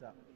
Heads up.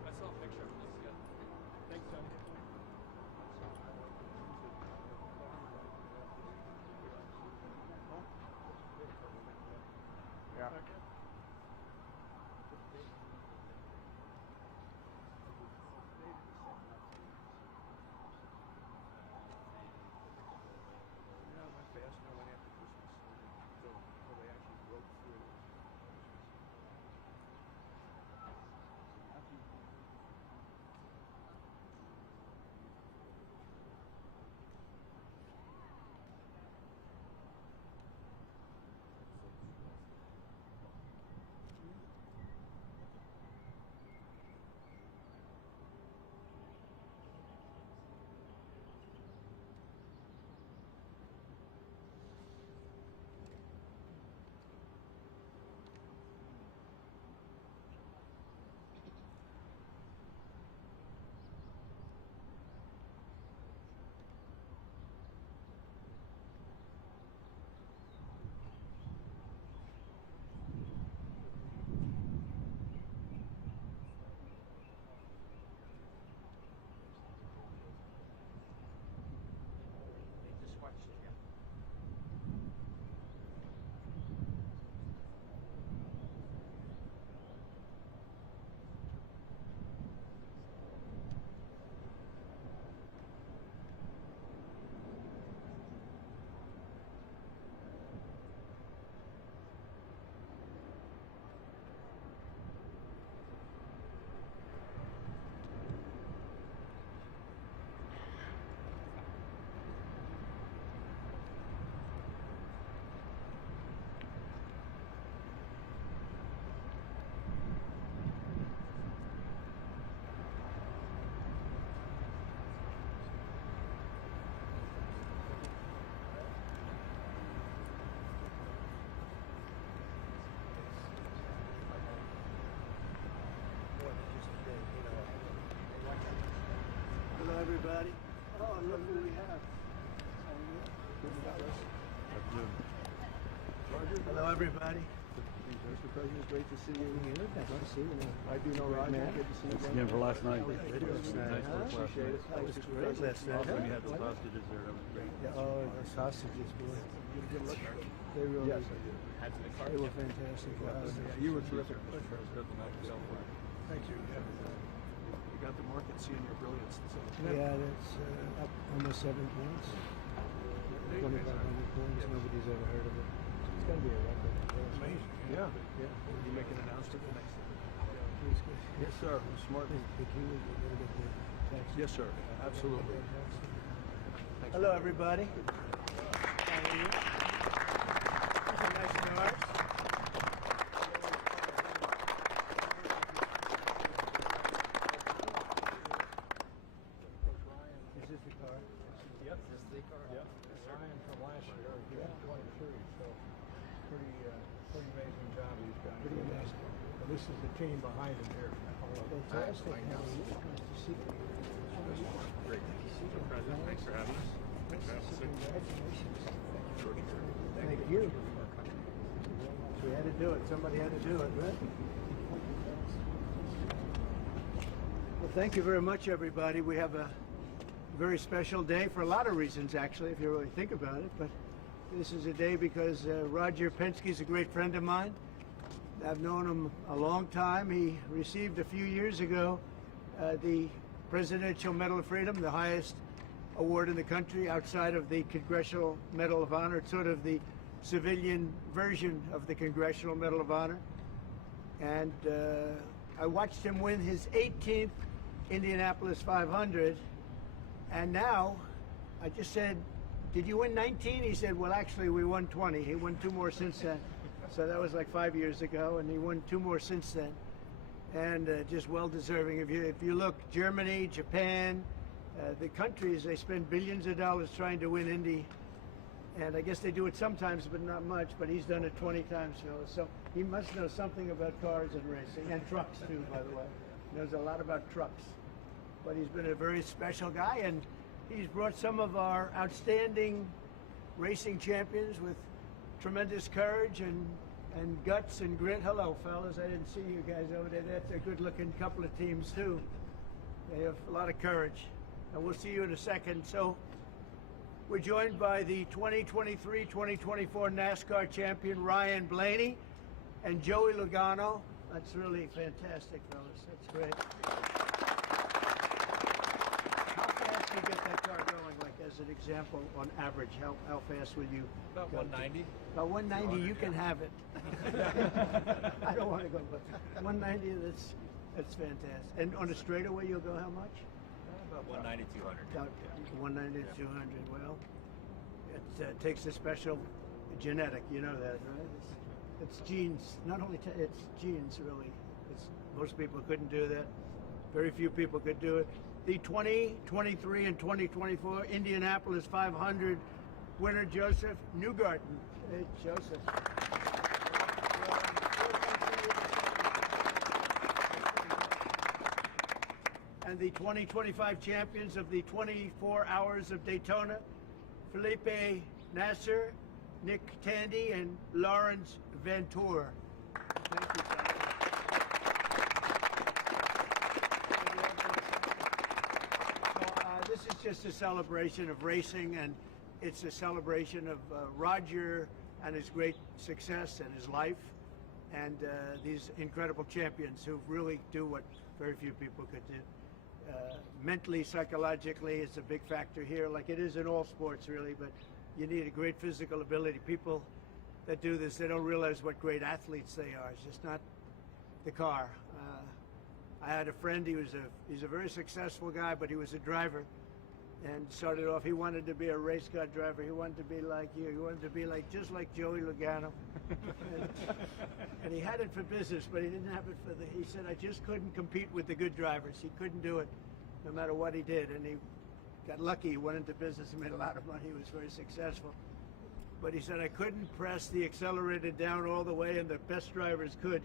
I saw a picture of this. Yeah. Thanks, Tony. Yeah. My fast now went after Christmas until they actually broke through. Hello, everybody. Oh, look who we have. Hello, everybody. Mr. President, great to see you. Nice to see you. I do know Roger. Good to see you Again for last night. Nice appreciate it. That was great last night. Also, you had the sausages there. That was great. Yeah, oh, the sausages, boy. They really, Yes, I did. Had some they were fantastic. You were terrific. Thank you. You got the market seeing your brilliance. Yeah, that's up almost 7 points. 2,500 points. Nobody's ever heard of it. It's got to be a record. Amazing. Yeah. You make an announcement the next day. Please go. Yes, sir. Smart. The Kiwis are going to get the tax. Yes, sir. Absolutely. Hello, everybody. How are you? Nice cars. Is this the car? Yep, this is the car. Yep. Ryan from last year, he had 23, so pretty amazing job he's done. Pretty amazing. And this is the team behind him here. Fantastic. How are you? Nice to see you. Great. Mr. President, thanks for having us. Thanks for having us. Congratulations. Thank you. We had to do it. Somebody had to do it, right? Well, thank you very much, everybody. We have a very special day for a lot of reasons, actually, if you really think about it. But this is a day because Roger Penske is a great friend of mine. I've known him a long time. He received a few years ago the Presidential Medal of Freedom, the highest award in the country outside of the Congressional Medal of Honor. It's sort of the civilian version of the Congressional Medal of Honor. And I watched him win his 18th Indianapolis 500. And now I just said, did you win 19? He said, well, actually, we won 20. He won 2 more since then. So that was like 5 years ago, and he won 2 more since then. And just well-deserving. If you look, Germany, Japan, the countries, they spend billions of dollars trying to win Indy. And I guess they do it sometimes, but not much. But he's done it 20 times, Phyllis. So he must know something about cars and racing, and trucks, too, by the way. He knows a lot about trucks. But he's been a very special guy, and he's brought some of our outstanding racing champions with tremendous courage and guts and grit. Hello, fellas. I didn't see you guys over there. That's a good-looking couple of teams, too. They have a lot of courage. And we'll see you in a second. So we're joined by the 2023-2024 NASCAR champion, Ryan Blaney, and Joey Logano. That's really fantastic, fellas. That's great. How fast do you get that car going, like as an example, on average? How fast will you About go? 190. About 190, you can have it. I don't want to go, but 190, that's fantastic. And on a straightaway, you'll go how much? About 190, 200. About 190 to 200. Well, it takes a special genetic, you know that, right? It's genes. Not only it's genes, really. Most people couldn't do that. Very few people could do it. The 2023 and 2024 Indianapolis 500 winner, Joseph Newgarden. Hey, Joseph. And the 2025 champions of the 24 Hours of Daytona, Felipe Nasser, Nick Tandy, and Lawrence Ventura. Thank you, fellas. So, this is just a celebration of racing, and it's a celebration of Roger and his great success and his life, and these incredible champions who really do what very few people could do. Mentally, psychologically, it's a big factor here, like it is in all sports, really, but you need a great physical ability. People that do this, they don't realize what great athletes they are. It's just not the car. I had a friend, he's a very successful guy, but he was a driver, and started off, he wanted to be a race car driver. He wanted to be like you. He wanted to be just like Joey Logano. And he had it for business, but he didn't have it for he said, I just couldn't compete with the good drivers. He couldn't do it, no matter what he did. And he got lucky. He went into business and made a lot of money. He was very successful. But he said, I couldn't press the accelerator down all the way, and the best drivers could.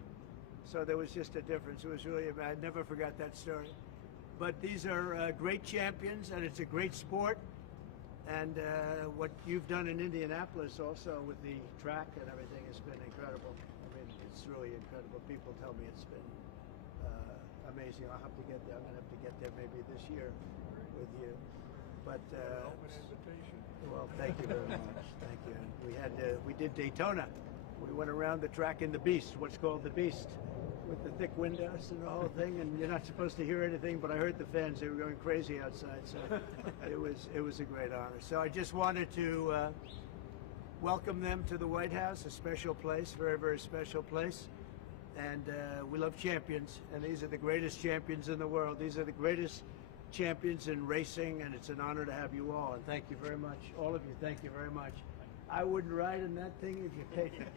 So there was just a difference. It was really, I never forgot that story. But these are great champions, and it's a great sport. And what you've done in Indianapolis also with the track and everything has been incredible. I mean, it's really incredible. People tell me it's been amazing. I'll have to get there. I'm going to have to get there maybe this year with you. But Open invitation. well, thank you very much. Thank you. And we did Daytona. We went around the track in the Beast, what's called the Beast, with the thick windows and the whole thing. And you're not supposed to hear anything, but I heard the fans. They were going crazy outside. So it was a great honor. So I just wanted to welcome them to the White House, a special place, very, very special place. And we love champions, and these are the greatest champions in the world. These are the greatest champions in racing, and it's an honor to have you all. And thank you very much, all of you. Thank you very much. I wouldn't ride in that thing if you paid it.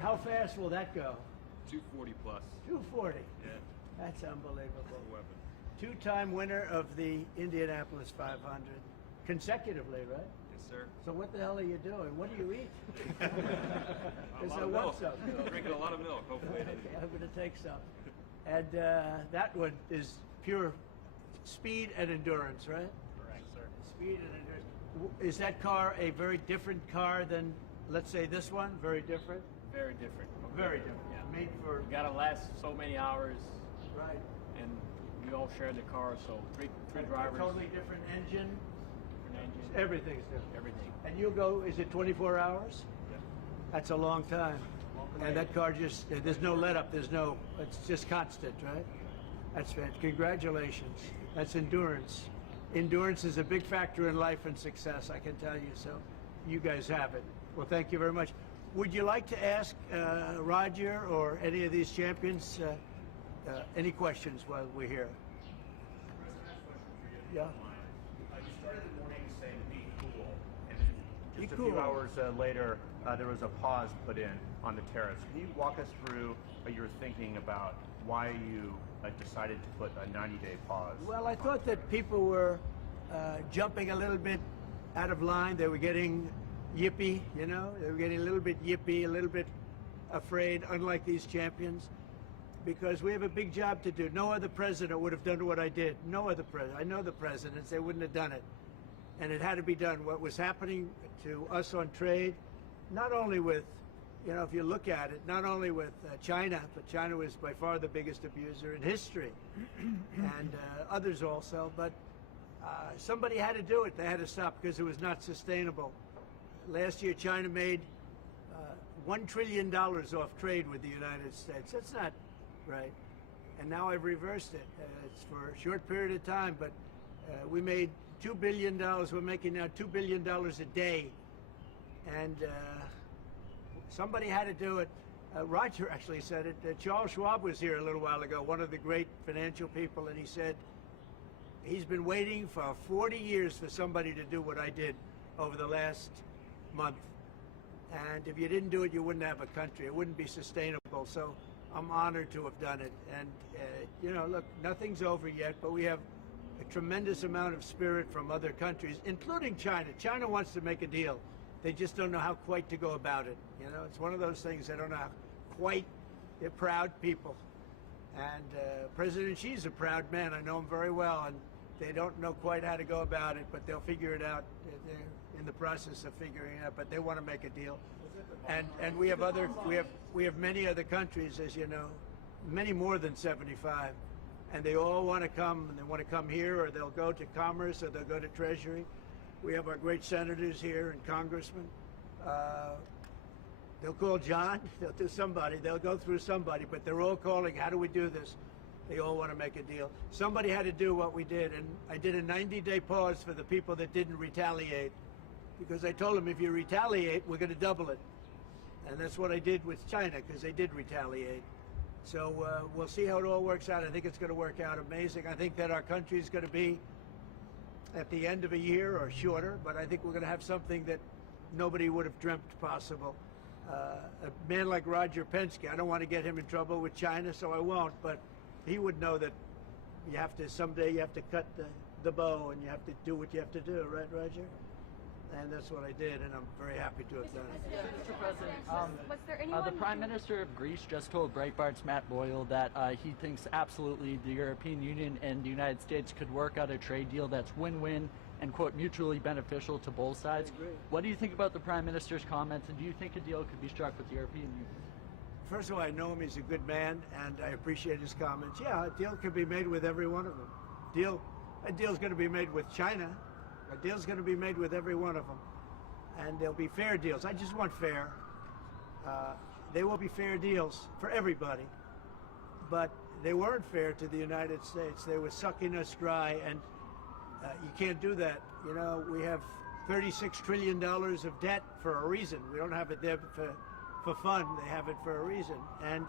How fast will that go? 240 plus. 240. Yeah. That's unbelievable. Weapon. Two-time winner of the Indianapolis 500, consecutively, right? Yes, sir. So what the hell are you doing? What do you eat? A Because lot I of want milk. some. Drinking a lot of milk, hopefully. Okay, I'm going to take some. And that one is pure speed and endurance, right? Correct, sir. Speed and endurance. Is that car a very different car than, let's say, this one? Very different? very different. Very different. Yeah. Made for You gotta last so many hours, right. and we all share the car, so three A drivers, totally different engine. different engine, Everything's different. everything. And you'll go. Is it 24 hours? Yeah. That's a long time. And that car just, there's no let up, there's no, it's just constant, right? That's fantastic. Congratulations. That's endurance. Endurance is a big factor in life and success, I can tell you. So you guys have it. Well, thank you very much. Would you like to ask Roger or any of these champions any questions while we're here? Yeah. You started the morning saying be cool, and Be just a cool. few hours later, there was a pause put in on the tariffs. Can you walk us through what you were thinking about why you decided to put a 90-day pause? Well, I thought that people were jumping a little bit out of line. They were getting yippy, you know? They were getting a little bit yippy, a little bit afraid, unlike these champions, because we have a big job to do. No other president would have done what I did. No other president. I know the presidents, they wouldn't have done it. And it had to be done. What was happening to us on trade, not only with, you know, if you look at it, not only with China, but China was by far the biggest abuser in history, and others also, but somebody had to do it. They had to stop because it was not sustainable. Last year, China made $1 trillion off trade with the United States. That's not right. And now I've reversed it. It's for a short period of time, but we made $2 billion. We're making now $2 billion a day. And somebody had to do it. Roger actually said it. Charles Schwab was here a little while ago, one of the great financial people, and he said he's been waiting for 40 years for somebody to do what I did over the last month. And if you didn't do it, you wouldn't have a country. It wouldn't be sustainable. So I'm honored to have done it. And, you know, look, nothing's over yet, but we have a tremendous amount of spirit from other countries, including China. China wants to make a deal. They just don't know how quite to go about it. You know, it's one of those things they don't know how quite. They're proud people. And President Xi's a proud man. I know him very well. And they don't know quite how to go about it, but they'll figure it out. They're in the process of figuring it out, but they want to make a deal. And we have many other countries, as you know, many more than 75, and they all want to come, and they want to come here, or they'll go to Commerce, or they'll go to Treasury. We have our great senators here and congressmen. They'll call John, they'll do somebody, they'll go through somebody, but they're all calling, how do we do this? They all want to make a deal. Somebody had to do what we did, and I did a 90-day pause for the people that didn't retaliate, because I told them if you retaliate, we're going to double it. And that's what I did with China, because they did retaliate. So we'll see how it all works out. I think it's going to work out amazing. I think that our country is going to be at the end of a year or shorter, but I think we're going to have something that nobody would have dreamt possible. A man like Roger Penske, I don't want to get him in trouble with China, so I won't, but he would know that you have to, someday you have to cut the bow and you have to do what you have to do, right, Roger? And that's what I did, and I'm very happy to have done it. Mr. President, Was there anyone the Prime Minister of Greece just told Breitbart's Matt Boyle that he thinks absolutely the European Union and the United States could work out a trade deal that's win-win and, quote, mutually beneficial to both sides. I agree. What do you think about the Prime Minister's comments, and do you think a deal could be struck with the European Union? First of all, I know him, he's a good man, and I appreciate his comments. Yeah, a deal could be made with every one of them. A deal's going to be made with China. A deal's going to be made with every one of them. And there'll be fair deals. I just want fair. They will be fair deals for everybody. But they weren't fair to the United States. They were sucking us dry, and you can't do that. You know, we have $36 trillion of debt for a reason. We don't have it there for fun. They have it for a reason. And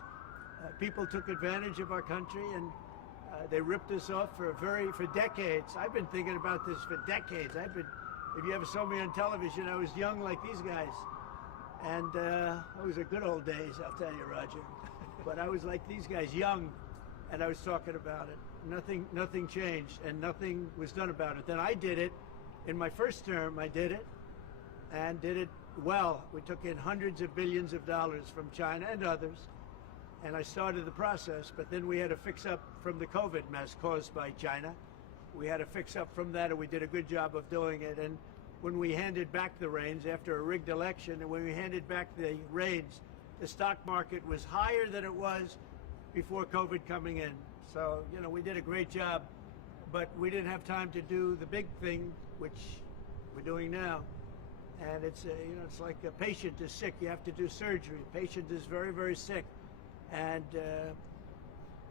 people took advantage of our country, and they ripped us off for decades. I've been thinking about this for decades. If you ever saw me on television, I was young like these guys. And it was a good old days, I'll tell you, Roger. But I was like these guys, young, and I was talking about it. Nothing changed, and nothing was done about it. Then I did it. In my first term, I did it, and did it well. We took in hundreds of billions of dollars from China and others, and I started the process, but then we had to fix up from the COVID mess caused by China. We had to fix up from that, and we did a good job of doing it. And when we handed back the reins after a rigged election, and when we handed back the reins, the stock market was higher than it was before COVID coming in. So, you know, we did a great job, but we didn't have time to do the big thing, which we're doing now. And it's, you know, it's like a patient is sick, you have to do surgery. A patient is very, very sick. And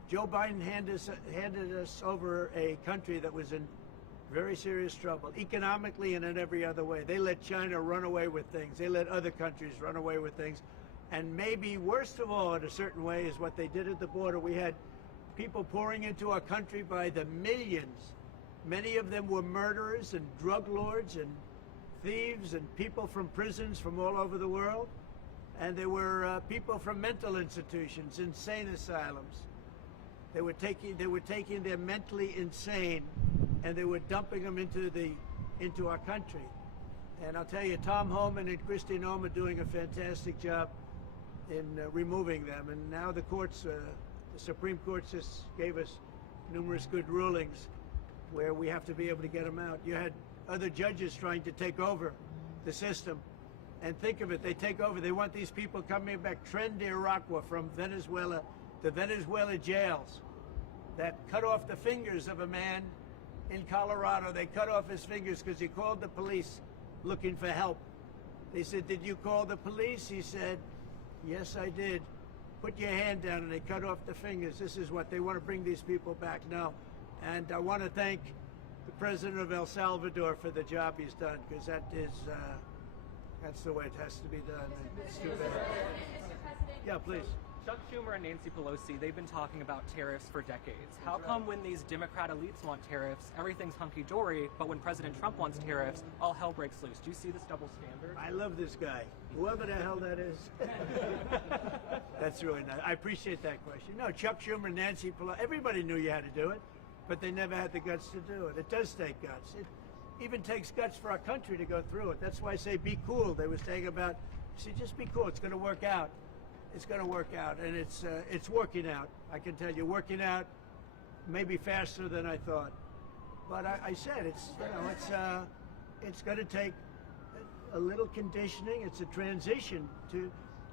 Joe Biden handed us over a country that was in very serious trouble, economically and in every other way. They let China run away with things. They let other countries run away with things. And maybe worst of all, in a certain way, is what they did at the border. We had people pouring into our country by the millions. Many of them were murderers and drug lords and thieves and people from prisons from all over the world. And there were people from mental institutions, insane asylums. They were taking their mentally insane and they were dumping them into our country. And I'll tell you, Tom Homan and Kristi Noem are doing a fantastic job in removing them. And now the courts, the Supreme Court just gave us numerous good rulings where we have to be able to get them out. You had other judges trying to take over the system. And think of it, they take over, they want these people coming back, Tren de Aragua from Venezuela, the Venezuela jails that cut off the fingers of a man in Colorado. They cut off his fingers because he called the police looking for help. They said, "Did you call the police?" He said, "Yes, I did." "Put your hand down," and they cut off the fingers. This is what they want to bring these people back now. And I want to thank the president of El Salvador for the job he's done, because that's the way it has to be done. And it's too bad. Yeah, please. Chuck Schumer and Nancy Pelosi, they've been talking about tariffs for decades. How come when these Democrat elites want tariffs, everything's hunky-dory, but when President Trump wants tariffs, all hell breaks loose? Do you see this double standard? I love this guy, whoever the hell that is. That's really nice. I appreciate that question. No, Chuck Schumer, Nancy Pelosi, everybody knew you had to do it, but they never had the guts to do it. It does take guts. It even takes guts for our country to go through it. That's why I say be cool. They were saying about, see, just be cool. It's going to work out. It's going to work out, and it's working out. I can tell you, working out maybe faster than I thought. But I said it's going to take a little conditioning. It's a transition to.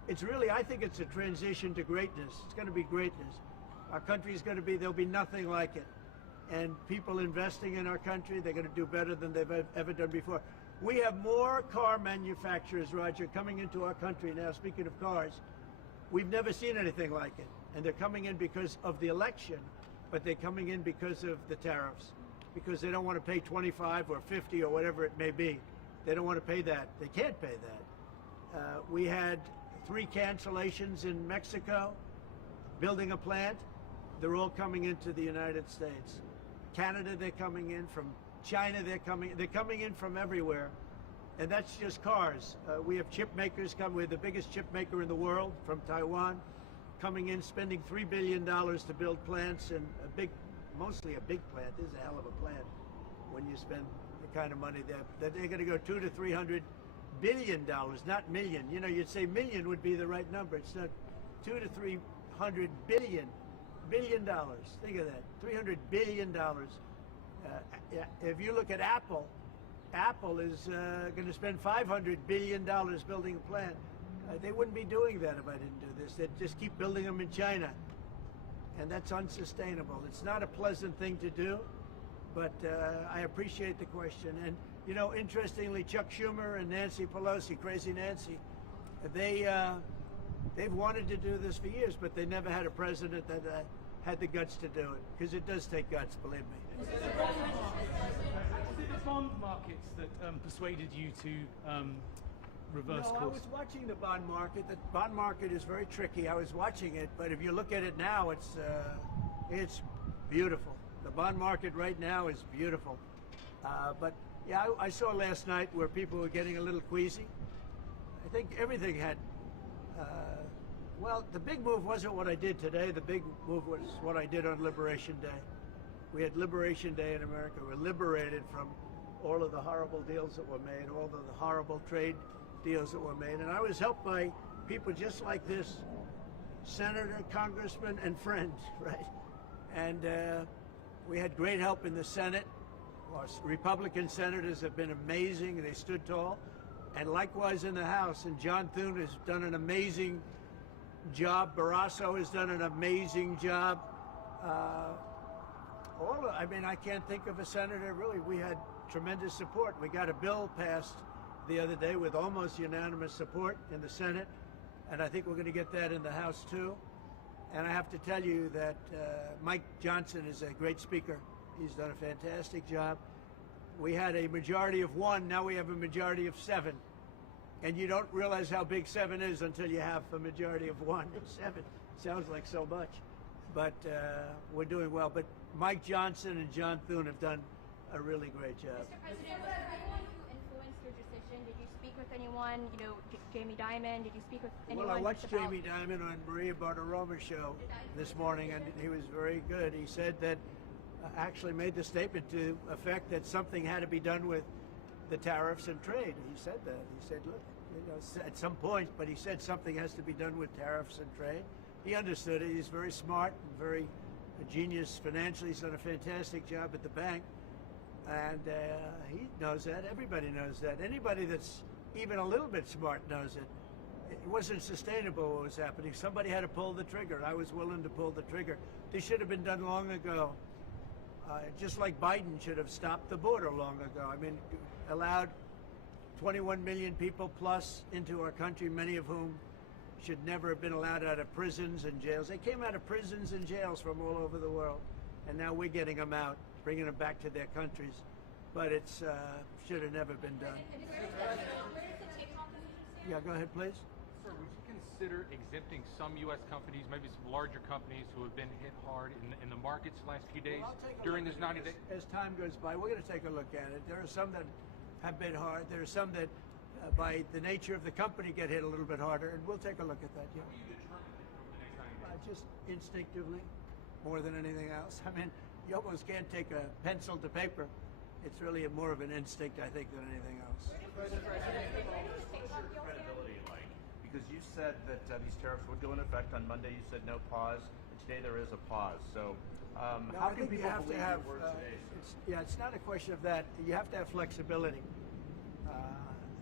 It's really, I think it's a transition to greatness. It's going to be greatness. Our country is going to be. There'll be nothing like it, and people investing in our country, they're going to do better than they've ever done before. We have more car manufacturers, Roger, coming into our country now. Speaking of cars. We've never seen anything like it. And they're coming in because of the election, but they're coming in because of the tariffs, because they don't want to pay 25 or 50 or whatever it may be. They don't want to pay that. They can't pay that. We had 3 cancellations in Mexico, building a plant. They're all coming into the United States. Canada, they're coming in. From China, they're coming in from everywhere. And that's just cars. We have chip makers coming. We're the biggest chip maker in the world from Taiwan, coming in, spending $3 billion to build plants, and mostly a big plant. This is a hell of a plant when you spend the kind of money there. That they're going to go $200 to $300 billion, not million. You know, you'd say million would be the right number. It's not. $200 to $300 billion. Think of that. $300 billion. If you look at Apple is going to spend $500 billion building a plant. They wouldn't be doing that if I didn't do this. They'd just keep building them in China. And that's unsustainable. It's not a pleasant thing to do, but I appreciate the question. And, you know, interestingly, Chuck Schumer and Nancy Pelosi, Crazy Nancy, they've wanted to do this for years, but they never had a president that had the guts to do it, because it does take guts, believe me. Was it the bond markets that persuaded you to reverse course? I was watching the bond market. The bond market is very tricky. I was watching it, but if you look at it now, it's beautiful. The bond market right now is beautiful. But yeah, I saw last night where people were getting a little queasy. I think everything had. Well, the big move wasn't what I did today. The big move was what I did on Liberation Day. We had Liberation Day in America. We're liberated from all of the horrible deals that were made, all of the horrible trade deals that were made. And I was helped by people just like this, senator, congressman, and friend, right? And we had great help in the Senate. Our Republican senators have been amazing. They stood tall. And likewise in the House. And John Thune has done an amazing job. Barrasso has done an amazing job. I mean, I can't think of a senator, really. We had tremendous support. We got a bill passed the other day with almost unanimous support in the Senate, and I think we're going to get that in the House too. And I have to tell you that Mike Johnson is a great speaker. He's done a fantastic job. We had a majority of 1, now we have a majority of 7. And you don't realize how big 7 is until you have a majority of 1. 7 sounds like so much. But we're doing well. But Mike Johnson and John Thune have done a really great job. Mr. President, was there anyone who influenced your decision? Did you speak with anyone? You know, Jamie Dimon? Did you speak with anyone? Well, I watched Jamie Dimon on Maria Bartiromo's show this morning, and he was very good. He said that actually made the statement to effect that something had to be done with the tariffs and trade. He said that. He said, look, you know, at some point, but he said something has to be done with tariffs and trade. He understood it. He's very smart and very a genius financially. He's done a fantastic job at the bank. And he knows that. Everybody knows that. Anybody that's even a little bit smart knows it. It wasn't sustainable what was happening. Somebody had to pull the trigger. I was willing to pull the trigger. This should have been done long ago. Just like Biden should have stopped the border long ago. I mean, allowed 21 million people plus into our country, many of whom should never have been allowed out of prisons and jails. They came out of prisons and jails from all over the world, and now we're getting them out, bringing them back to their countries. But it's should have never been done. Yeah, go ahead, please. Sir, would you consider exempting some U.S. companies, maybe some larger companies who have been hit hard in the markets the last few days during this 90 days? As time goes by, we're going to take a look at it. There are some that have been hard. There are some that, by the nature of the company, get hit a little bit harder, and we'll take a look at that. Yeah. How will you determine that over the next 90 days? Just instinctively, more than anything else. I mean, you almost can't take a pencil to paper. It's really more of an instinct, I think, than anything else. What's your credibility like? Because you said that these tariffs would go into effect on Monday. You said no pause. And today there is a pause. So No, how I can think people you have believe to have, your words today? it's not a question of that. You have to have flexibility.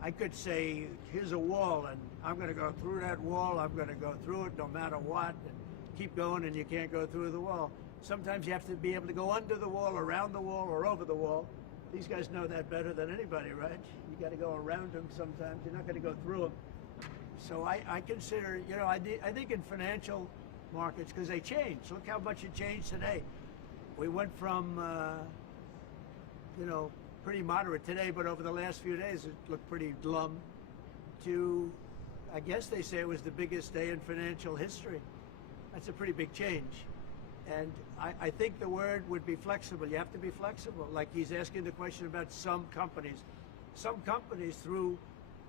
I could say, here's a wall, and I'm going to go through that wall. I'm going to go through it no matter what, and keep going, and you can't go through the wall. Sometimes you have to be able to go under the wall, around the wall, or over the wall. These guys know that better than anybody, right? You got to go around them sometimes. You're not going to go through them. So I consider, you know, I think in financial markets, because they change. Look how much it changed today. We went from, you know, pretty moderate today, but over the last few days it looked pretty glum, to, I guess they say it was the biggest day in financial history. That's a pretty big change. And I think the word would be flexible. You have to be flexible. Like he's asking the question about some companies. Some companies, through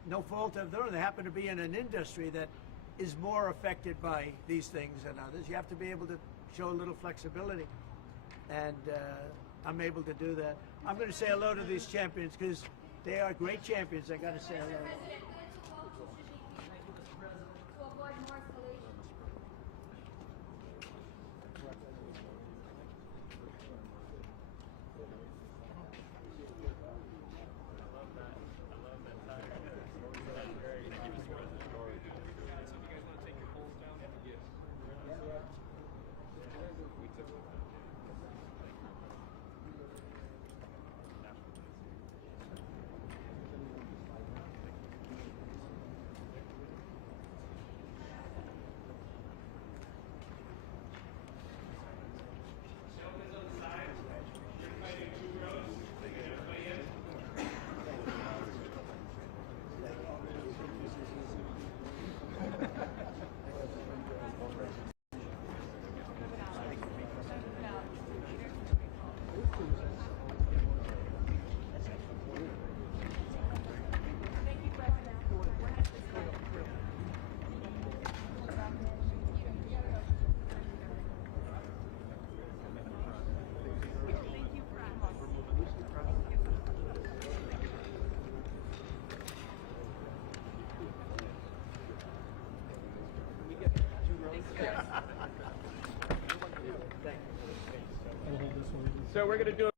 no fault of their own, they happen to be in an industry that is more affected by these things than others. You have to be able to show a little flexibility. And I'm able to do that. I'm going to say hello to these champions because they are great champions. I got to say hello. So we're going to do